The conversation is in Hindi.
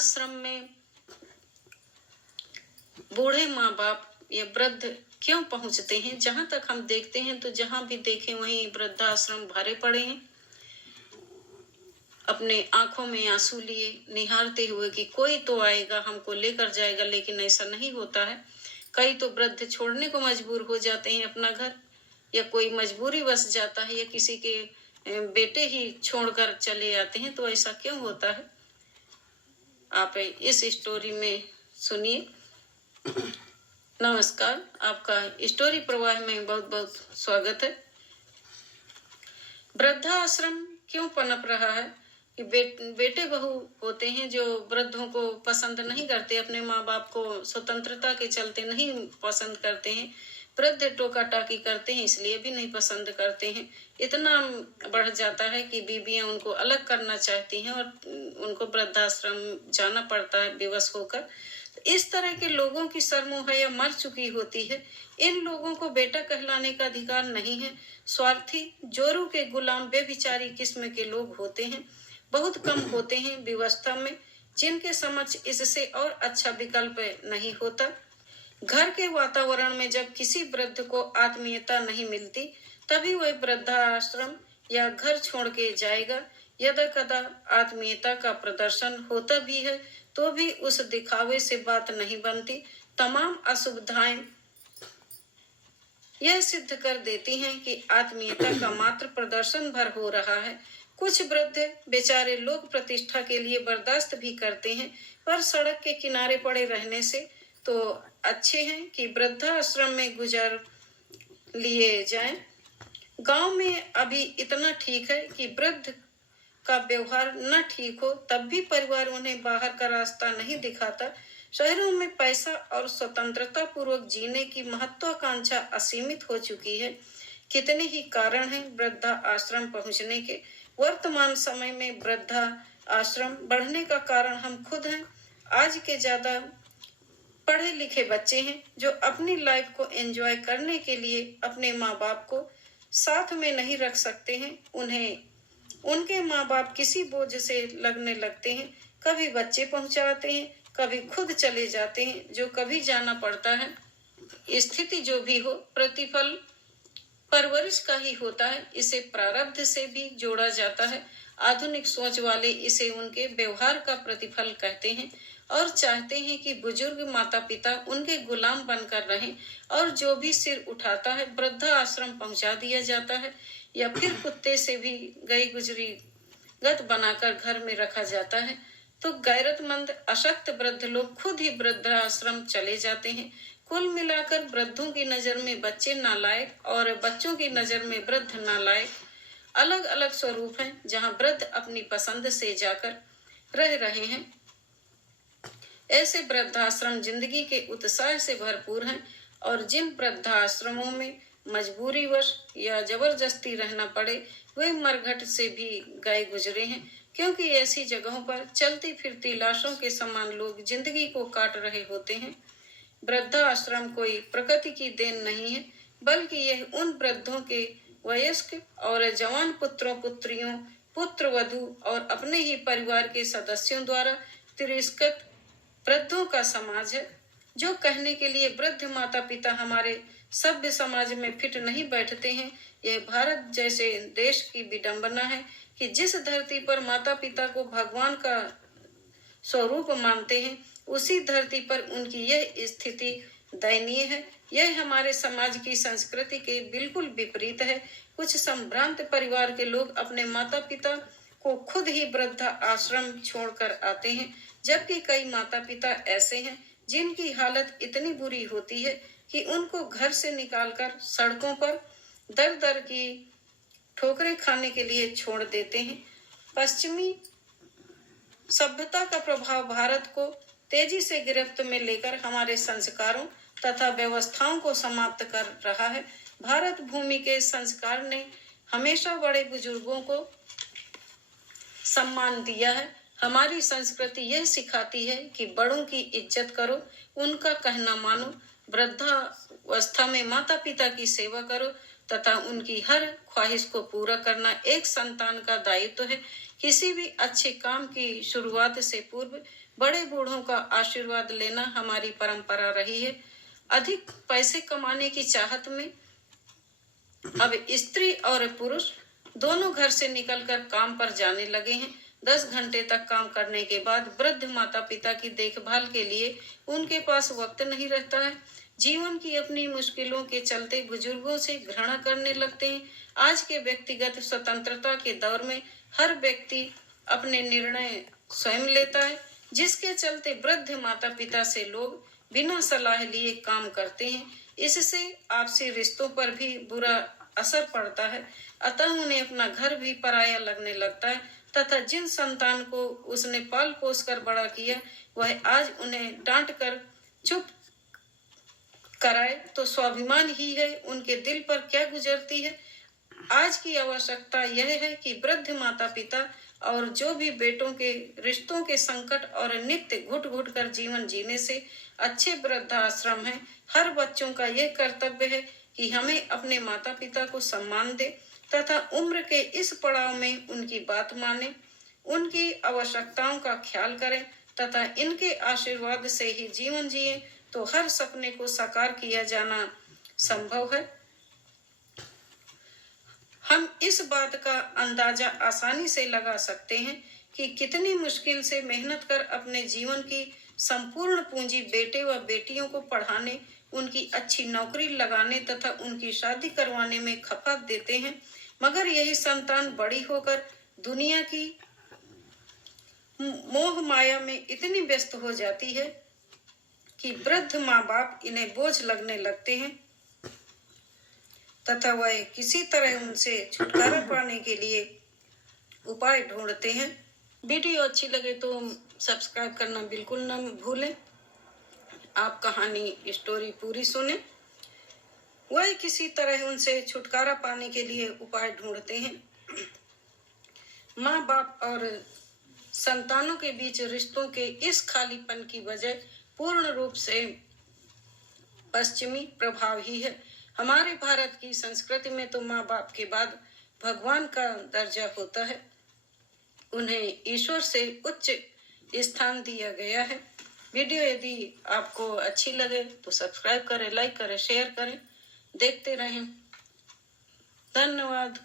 वृद्धाश्रम में बूढ़े माँ बाप या वृद्ध क्यों पहुंचते हैं? जहां तक हम देखते हैं तो जहां भी देखें वहीं वृद्धाश्रम भरे पड़े हैं, अपने आंखों में आंसू लिए निहारते हुए कि कोई तो आएगा, हमको लेकर जाएगा, लेकिन ऐसा नहीं होता है। कई तो वृद्ध छोड़ने को मजबूर हो जाते हैं अपना घर, या कोई मजबूरी बस जाता है, या किसी के बेटे ही छोड़कर चले आते हैं। तो ऐसा क्यों होता है, आप इस स्टोरी में सुनिए। नमस्कार, आपका स्टोरी प्रवाह में बहुत बहुत स्वागत है। वृद्धाश्रम क्यों पनप रहा है कि बेटे बहू होते हैं जो वृद्धों को पसंद नहीं करते, अपने माँ बाप को स्वतंत्रता के चलते नहीं पसंद करते हैं, वृद्ध टोका टाकी करते हैं इसलिए भी नहीं पसंद करते हैं। इतना बढ़ जाता है कि बीबियां उनको अलग करना चाहती हैं और उनको वृद्धाश्रम जाना पड़ता है बेबस होकर। इस तरह के लोगों की सरमोहया मर चुकी होती है। इन लोगों को बेटा कहलाने का अधिकार नहीं है। स्वार्थी, जोरू के गुलाम, बेविचारी किस्म के लोग होते हैं। बहुत कम होते हैं व्यवस्था में जिनके समक्ष इससे और अच्छा विकल्प नहीं होता। घर के वातावरण में जब किसी वृद्ध को आत्मीयता नहीं मिलती, तभी वह वृद्धाश्रम या घर छोड़ के जाएगा। यदा कदा आत्मीयता का प्रदर्शन होता भी है तो भी उस दिखावे से बात नहीं बनती। तमाम असुविधाएं यह सिद्ध कर देती हैं कि आत्मीयता का मात्र प्रदर्शन भर हो रहा है। कुछ वृद्ध बेचारे लोग प्रतिष्ठा के लिए बर्दाश्त भी करते हैं, पर सड़क के किनारे पड़े रहने से तो अच्छे हैं कि वृद्धाश्रम में गुजार लिए जाएं। गांव में अभी इतना ठीक है कि वृद्ध का व्यवहार न ठीक हो तब भी परिवार उन्हें बाहर का रास्ता नहीं दिखाता। शहरों में पैसा और स्वतंत्रता पूर्वक जीने की महत्वाकांक्षा असीमित हो चुकी है। कितने ही कारण हैं वृद्धा आश्रम पहुंचने के। वर्तमान समय में वृद्धा आश्रम बढ़ने का कारण हम खुद हैं। आज के ज्यादा पढ़े लिखे बच्चे हैं जो अपनी लाइफ को एंजॉय करने के लिए अपने माँ बाप को साथ में नहीं रख सकते हैं। उन्हें उनके माँ बाप किसी बोझ से लगने लगते हैं। कभी बच्चे पहुंचाते हैं, कभी खुद चले जाते हैं। जो कभी जाना पड़ता है, स्थिति जो भी हो, प्रतिफल परवरिश का ही होता है। इसे प्रारब्ध से भी जोड़ा जाता है। आधुनिक सोच वाले इसे उनके व्यवहार का प्रतिफल कहते हैं और चाहते हैं कि बुजुर्ग माता पिता उनके गुलाम बनकर रहें, और जो भी सिर उठाता है वृद्धा आश्रम पहुंचा दिया जाता है, या फिर कुत्ते से भी गई गुजरी गत बनाकर घर में रखा जाता है। तो गैरतमंद अशक्त वृद्ध लोग खुद ही वृद्धाश्रम चले जाते हैं। कुल मिलाकर वृद्धों की नजर में बच्चे नालायक और बच्चों की नजर में वृद्ध नालायक अलग अलग स्वरूप हैं, जहां वृद्ध अपनी पसंद से जाकर रह रहे हैं। ऐसे वृद्धाश्रम जिंदगी के उत्साह से भरपूर हैं, और जिन वृद्धाश्रमों में मजबूरीवश या जबरदस्ती रहना पड़े वे मरघट से भी गए गुजरे हैं, क्योंकि ऐसी जगहों पर चलती फिरती लाशों के समान लोग जिंदगी को काट रहे होते हैं। वृद्धाश्रम कोई प्रकृति की देन नहीं है, बल्कि यह उन वृद्धों के वयस्क और जवान पुत्रों पुत्रियों, पुत्र वधू और अपने ही परिवार के सदस्यों द्वारा तिरस्कृत वृद्धों का समाज है। जो कहने के लिए वृद्ध माता पिता हमारे सभ्य समाज में फिट नहीं बैठते हैं। यह भारत जैसे देश की विडंबना है कि जिस धरती पर माता पिता को भगवान का स्वरूप मानते हैं, उसी धरती पर उनकी यह स्थिति दयनीय है। यह हमारे समाज की संस्कृति के बिल्कुल विपरीत है। कुछ संभ्रांत परिवार के लोग अपने माता पिता को खुद ही वृद्धा आश्रम छोड़कर आते हैं, जबकि कई माता पिता ऐसे हैं जिनकी हालत इतनी बुरी होती है कि उनको घर से निकालकर सड़कों पर दर दर की ठोकरें खाने के लिए छोड़ देते हैं। पश्चिमी सभ्यता का प्रभाव भारत को तेजी से गिरफ्त में लेकर हमारे संस्कारों तथा व्यवस्थाओं को समाप्त कर रहा है। भारत भूमि के संस्कार ने हमेशा बड़े बुजुर्गों को सम्मान दिया है। हमारी संस्कृति यह सिखाती है कि बड़ों की इज्जत करो, उनका कहना मानो, वृद्धावस्था में माता पिता की सेवा करो तथा उनकी हर ख्वाहिश को पूरा करना एक संतान का दायित्व है, किसी भी अच्छे काम की शुरुआत से पूर्व बड़े बूढ़ों का आशीर्वाद लेना हमारी परंपरा रही है। अधिक पैसे कमाने की चाहत में अब स्त्री और पुरुष दोनों घर से निकलकर काम पर जाने लगे हैं। 10 घंटे तक काम करने के बाद वृद्ध माता पिता की देखभाल के लिए उनके पास वक्त नहीं रहता है। जीवन की अपनी मुश्किलों के चलते बुजुर्गों से घृणा करने लगते हैं। आज के व्यक्तिगत स्वतंत्रता के दौर में हर व्यक्ति अपने निर्णय स्वयं लेता है, जिसके चलते वृद्ध माता पिता से लोग बिना सलाह लिए काम करते हैं। इससे आपसी रिश्तों पर भी बुरा असर पड़ता है। अतः उन्हें अपना घर भी पराया लगने लगता है तथा जिन संतान को उसने पाल पोस कर बड़ा किया वह आज उन्हें डांट कर चुप कराए तो स्वाभिमान ही है उनके दिल पर क्या गुजरती है। आज की आवश्यकता यह है कि वृद्ध माता पिता और जो भी बेटों के रिश्तों के संकट और नित्य घुट घुट कर जीवन जीने से अच्छे वृद्धाश्रम है। हर बच्चों का यह कर्तव्य है कि हमें अपने माता पिता को सम्मान दे तथा उम्र के इस पड़ाव में उनकी बात माने, उनकी आवश्यकताओं का ख्याल करें तथा इनके आशीर्वाद से ही जीवन जिए तो हर सपने को साकार किया जाना संभव है। हम इस बात का अंदाजा आसानी से लगा सकते हैं कि कितनी मुश्किल से मेहनत कर अपने जीवन की संपूर्ण पूंजी बेटे व बेटियों को पढ़ाने, उनकी अच्छी नौकरी लगाने तथा उनकी शादी करवाने में खपा देते हैं, मगर यही संतान बड़ी होकर दुनिया की मोह माया में इतनी व्यस्त हो जाती है कि वृद्ध माँ बाप इन्हें बोझ लगने लगते हैं तथा वह किसी तरह उनसे छुटकारा पाने के लिए उपाय ढूंढते हैं। वीडियो अच्छी लगे तो सब्सक्राइब करना बिल्कुल न भूलें। आप कहानी स्टोरी पूरी सुने। वह किसी तरह उनसे छुटकारा पाने के लिए उपाय ढूंढते हैं। माँ बाप और संतानों के बीच रिश्तों के इस खालीपन की वजह पूर्ण रूप से पश्चिमी प्रभाव ही है। हमारे भारत की संस्कृति में तो माँ बाप के बाद भगवान का दर्जा होता है, उन्हें ईश्वर से उच्च स्थान दिया गया है। वीडियो यदि आपको अच्छी लगे तो सब्सक्राइब करें, लाइक करें, शेयर करें, देखते रहें। धन्यवाद।